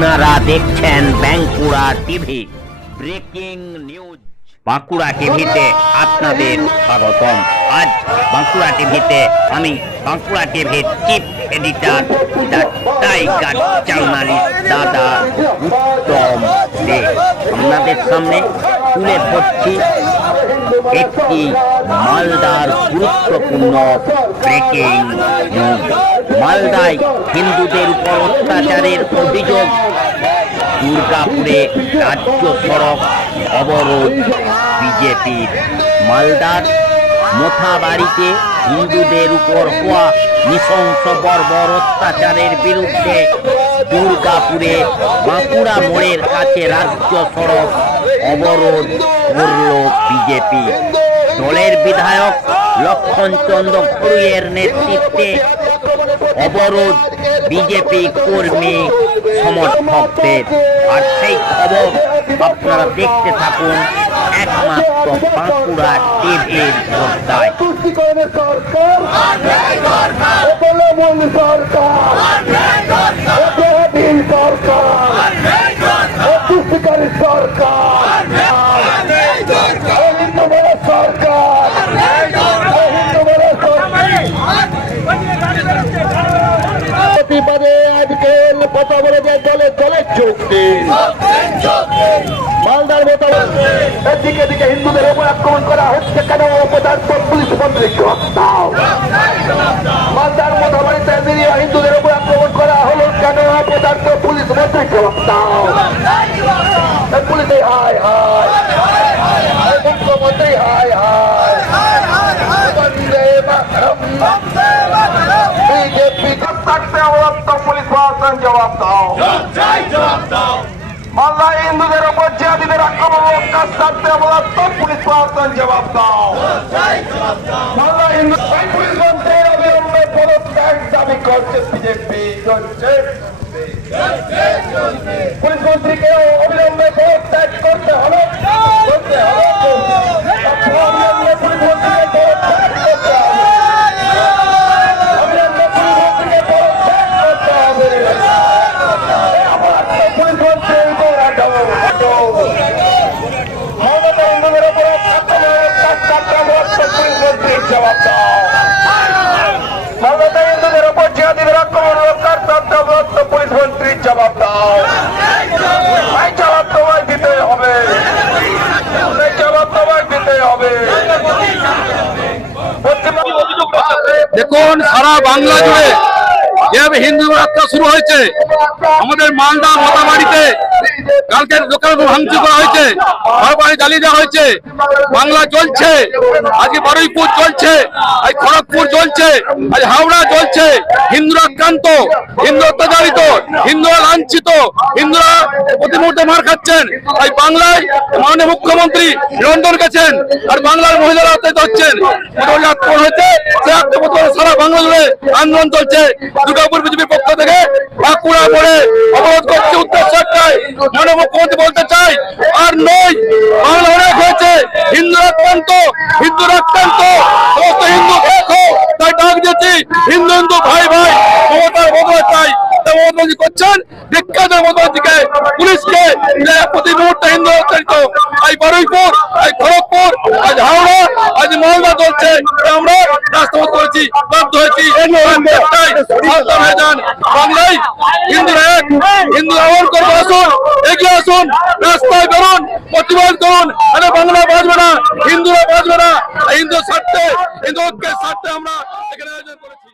আপনারা দেখছেন Bankura TV. Breaking news. Bankura টিভিতে আপনাদের স্বাগতম। আজ বাঁকুড়া টিভিতে আমি বাঁকুড়া টিভির চিফ এডিটর টাইগার জার্নালিস্ট দাদা উত্তম দে। আপনাদের সামনে তুলে ধরছি একটি মালদার গুরুত্বপূর্ণ ব্রেকিং নিউজ। মালদায় হিন্দুদের উপর অত্যাচারের অভিযোগ। দুর্গাপুরে রাজ্য সড়ক অবরোধ বিজেপির। মালদার মোথাবাড়িতে হিন্দুদের উপর হওয়া নৃশংস বর্বর অত্যাচারের বিরুদ্ধে দুর্গাপুরে বাঁকুড়া মোড়ের কাছে রাজ্য সড়ক অবরোধ করল বিজেপি। দলের বিধায়ক লক্ষণচন্দ্র ঘড়ুইয়ের নেতৃত্বে অবরোধ বিজেপি কর্মী সমর্থকদের। আর সেই খবর আপনারা দেখতে থাকুন একমাত্র বাঁকুড়া টিভির পর্দায়। সরকার তুষ্টিকারী সরকার অহিন্দু বলে সরকার অহিন্দু বলে প্রতিবাদে আজকে যে দলে, দলের যোগ দিন। মালদার মোতাবেক এদিকে দিকে হিন্দুদের ওপর আক্রমণ করা হচ্ছে কেন? অপদার্থ পুলিশ মন্ত্রী জবাব দাও মালদার মতো বাড়িতে নিরীহ হিন্দুদের ওপর আক্রমণ করা হলো কেন? অপদার্থ পুলিশ মন্ত্রী জবাব দাও এই পুলিশে হায় হায়। প্রশাসন জবাব দাও। মাল্লা হিন্দুদের ওপর জিহাদিদের আক্রমণ কাজ থাকতে অবরক্ত পুলিশ প্রশাসন জবাব দাও। মাল্লা হিন্দু পুলিশ মন্ত্রী অবিলম্বে পদত্যাগ দাবি করছে বিজেপি। চলছে। পুলিশ মন্ত্রীকে অবিলম্বে পদত্যাগ করতে হবে করতে হবে অবিলম্বে পুলিশ মন্ত্রীকে পদত্যাগ করতে হবে অবিলম্বে পুলিশ মন্ত্রীকে পদত্যাগ করতে হবে পুলিশ মন্ত্রী উপর মমতা হিন্দুদের উপর পুলিশ মন্ত্রী জবাব দাও। মমতা হিন্দুদের উপর জিহাদিদের আক্রমণ রক্ষার তত্ত্বাবধায়ক পুলিশ মন্ত্রীর জবাব দাও। এই জবাব তোমায় দিতে হবে। এই জবাব তোমায় দিতে হবে। দেখুন, সারা বাংলা জুড়ে যেভাবে হিন্দু যাত্রা শুরু হয়েছে। আমাদের মালদা মোতাবাড়িতে কালকে দোকান ভাঙচুর করা হয়েছে ঘর বাড়ি জ্বালিয়ে দেওয়া হয়েছে, বাংলা চলছে আজকে বারুইপুর চলছে আজ খড়গপুর চলছে আজ হাওড়া চলছে হিন্দুরা আক্রান্ত হিন্দু অত্যাচারিত হিন্দুরা লাঞ্ছিত, হিন্দুরা প্রতি মুহূর্তে মার খাচ্ছেন। তাই বাংলায় মাননীয় মুখ্যমন্ত্রী লন্ডন গেছেন, আর বাংলার মহিলারা অত্যাচারিত হচ্ছেন হয়েছে, সে আক্রমণ সারা বাংলা জুড়ে আন্দোলন চলছে। দুর্গাপুর বিজেপির পক্ষ থেকে বাঁকুড়া করে অবরোধ করছে উত্তর সরকার। মাননীয় মুখ্যমন্ত্রী বলতে চাই, আর নয়, বাংলা অনেক হয়েছে। হিন্দুরা আক্রান্ত হিন্দুরা আক্রান্ত সমস্ত হিন্দু তাই ডাক দিয়েছি, হিন্দু হিন্দু ভাই ভাই, মমতার বদলা চাই। তা করছেন, বিখ্যাত মমতাজিকে পুলিশকে প্রতি মুহূর্তে হিন্দু অত্যাচারিত আজ বারুইপুর আজ খড়গপুর আজ হাওড়া আজ মালদা চলছে তাই আমরা রাস্তা করেছি বাধ্য হয়েছি হয়ে বাংলায়। হিন্দুরা এক হিন্দুরা করব আসুন এগিয়ে আসুন রাস্তায় বেরোন প্রতিবাদ করুন। আরে বাংলা বাঁচবে না হিন্দুরা বাঁচবে না। হিন্দু স্বার্থে হিন্দু ঐক্যের স্বার্থে আমরা এখানে আয়োজন করেছি।